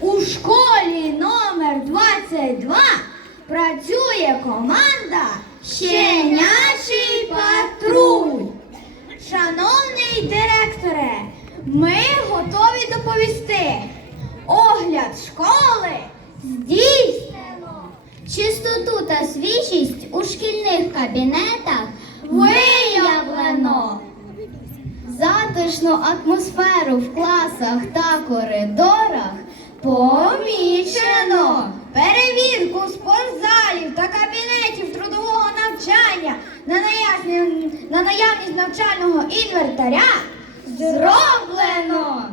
У школі номер 22 працює команда Щенячий патруль. Шановний директоре, ми готові доповісти. Огляд школи здійснено. Чистоту та свіжість у шкільних кабінетах виявлено. Затишну атмосферу в класах та коридорах помічено. Перевірку спортзалів та кабінетів трудового навчання на наявність, на наявність навчального інвентаря зроблено.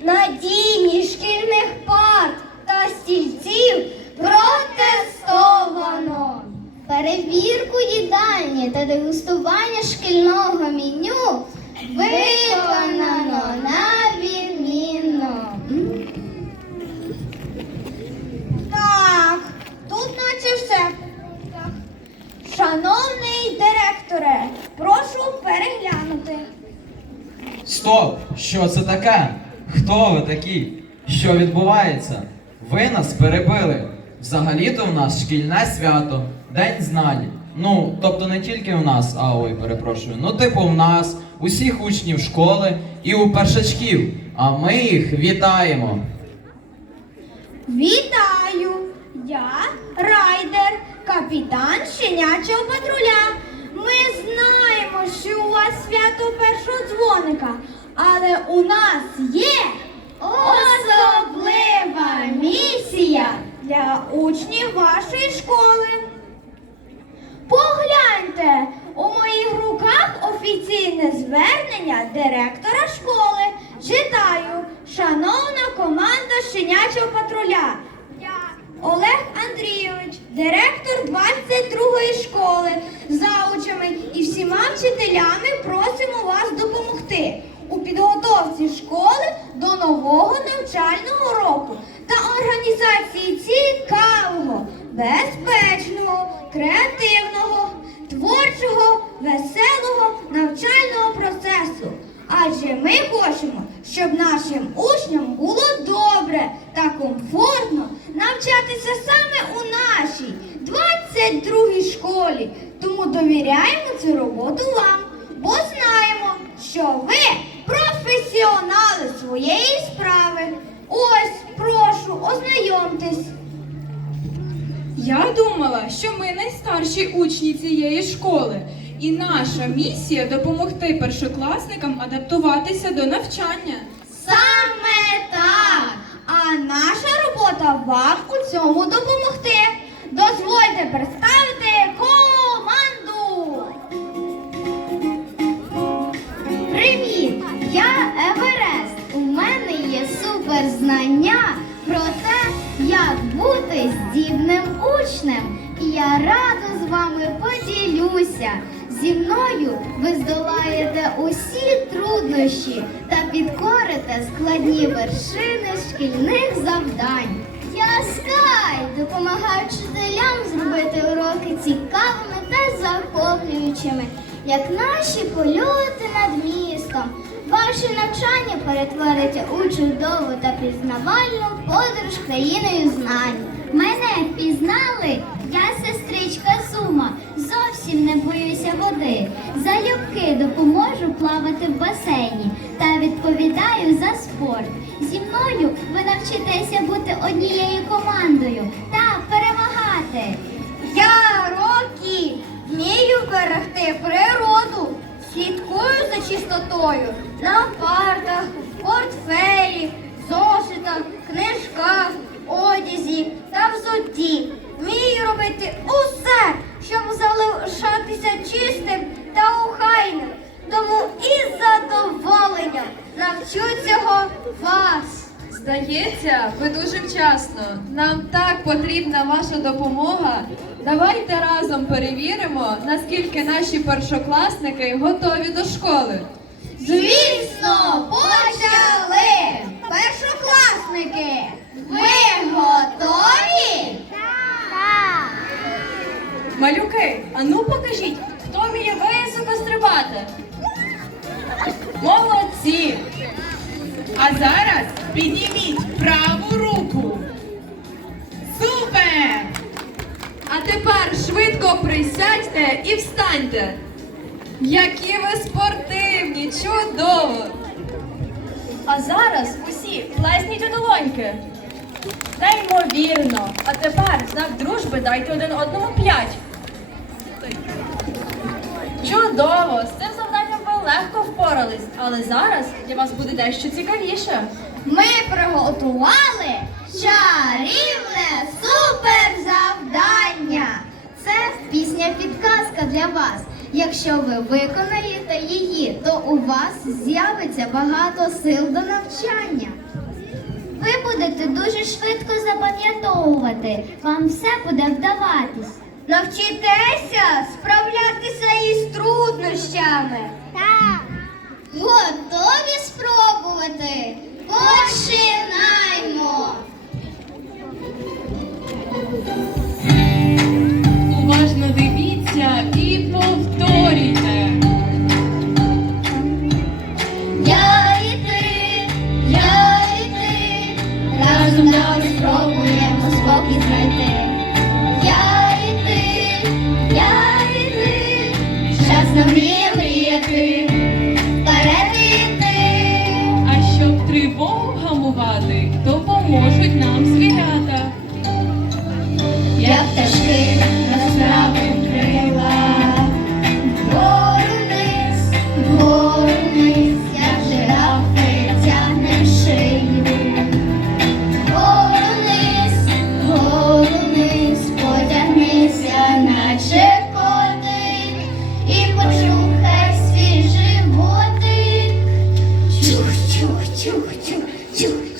Надійність шкільних парт та стільців протестовано. Перевірку їдальні та дегустування шкільного меню виконано Що це таке? Хто ви такі? Що відбувається? Ви нас перебили. Взагалі-то в нас шкільне свято, День знань. Ну, тобто не тільки в нас, а ой, перепрошую. Ну, типу, в нас, усіх учнів школи і у першачків. А ми їх вітаємо. Вітаю! Я райдер, капітан щенячого патруля. Ми знаємо, що у вас свято першого дзвоника, але у нас є особлива місія для учнів вашої школи. Погляньте, у моїх руках офіційне звернення директора школи. Читаю, шановна команда щенячого патруля. Олег Андрійович, директор 22-ї школи, заучами і всіма вчителями просимо вас допомогти у підготовці школи до нового навчального року та організації цікавого, безпечного, креативного, творчого, веселого навчального процесу. Адже ми хочемо, щоб нашим учням було добре та комфортно навчатися саме у нашій 22-й школі. Тому довіряємо цю роботу вам, бо знаємо, що ви професіонали своєї справи. Ось, прошу, ознайомтесь. Я думала, що ми найстарші учні цієї школи, і наша місія допомогти першокласникам адаптуватися до навчання. Саме так. А наша робота вам у цьому допомогти. Дозвольте представити суперзнання про те, як бути здібним учнем. І я радо з вами поділюся. Зі мною ви здолаєте усі труднощі та підкорите складні вершини шкільних завдань. Я Скай допомагаю вчителям зробити уроки цікавими та захоплюючими, як наші польоти над містом. Ваше навчання перетвориться у чудову та пізнавальну подорож країною знань. Мене впізнали, я сестричка Сума. Зовсім не боюся води. Залюбки допоможу плавати в басейні та відповідаю за спорт. Зі мною ви навчитеся бути однією командою та перемагати. Я Рокі вмію берегти природу, слідкую за чистотою на партах, портфелі, зошитах, книжках, одязі та взутті. Вмію робити усе, щоб залишатися чистим та охайним. Тому із задоволенням навчу цього вас. Здається, ви дуже вчасно. Нам так потрібна ваша допомога. Давайте разом перевіримо, наскільки наші першокласники готові до школи. Звісно, почали! Першокласники! Ви готові? Так. Малюки, а ну покажіть, присядьте і встаньте. Які ви спортивні, чудово! А зараз усі плесніть у долоньки. Неймовірно. А тепер знак дружби дайте один одному п'ять. Чудово! З цим завданням ви легко впорались, але зараз для вас буде дещо цікавіше. Ми приготували чарівне суперзавдання. Це пісня підказка для вас. Якщо ви виконаєте її, то у вас з'явиться багато сил до навчання. Ви будете дуже швидко запам'ятовувати. Вам все буде вдаватись. Навчитеся справлятися із труднощами. Так. Готові спробувати? Починаймо!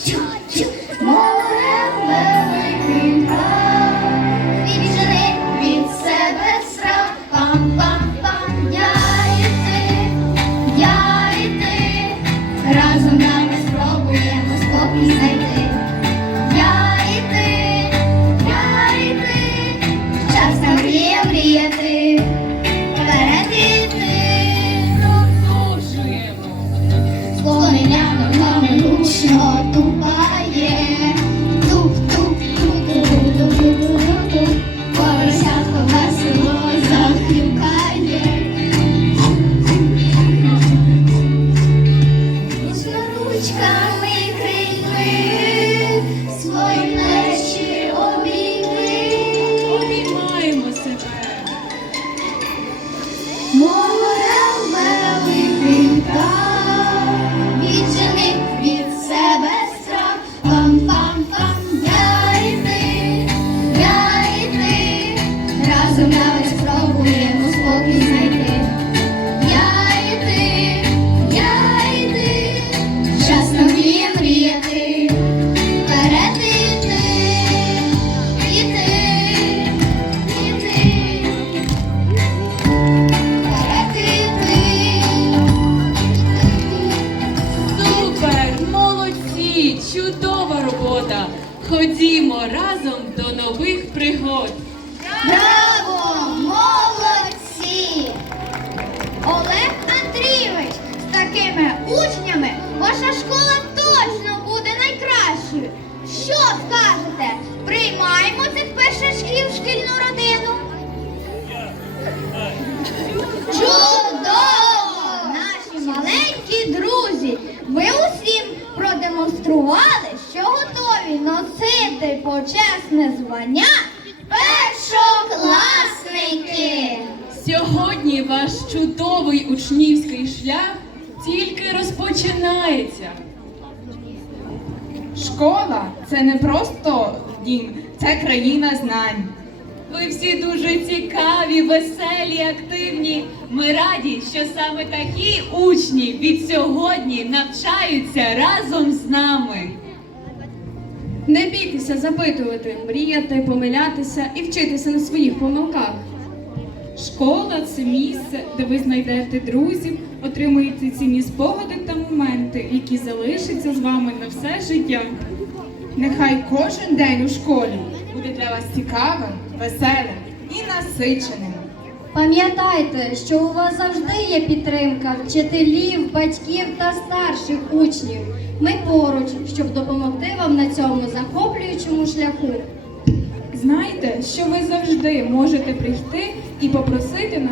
time. Пригод. Браво! Молодці! Олег Андрійович, з такими учнями ваша школа точно буде найкращою. Що скажете? Приймаємо цих першачків в шкільну родину? Чудово! Наші маленькі друзі, ви усім продемонстрували, що готові носити почесне звання Першокласники! Сьогодні ваш чудовий учнівський шлях тільки розпочинається. Школа це не просто дім, це країна знань. Ви всі дуже цікаві, веселі, активні. Ми раді, що саме такі учні від сьогодні навчаються разом з нами. Не бійтеся запитувати, мріяти, помилятися і вчитися на своїх помилках. Школа це місце, де ви знайдете друзів, отримуєте цінні спогади та моменти, які залишаться з вами на все життя. Нехай кожен день у школі буде для вас цікавим, веселим і насиченим. Пам'ятайте, що у вас завжди є підтримка вчителів, батьків та старших учнів. Ми поруч, щоб допомогти вам на цьому захоплюючому шляху. Знайте, що ви завжди можете прийти і попросити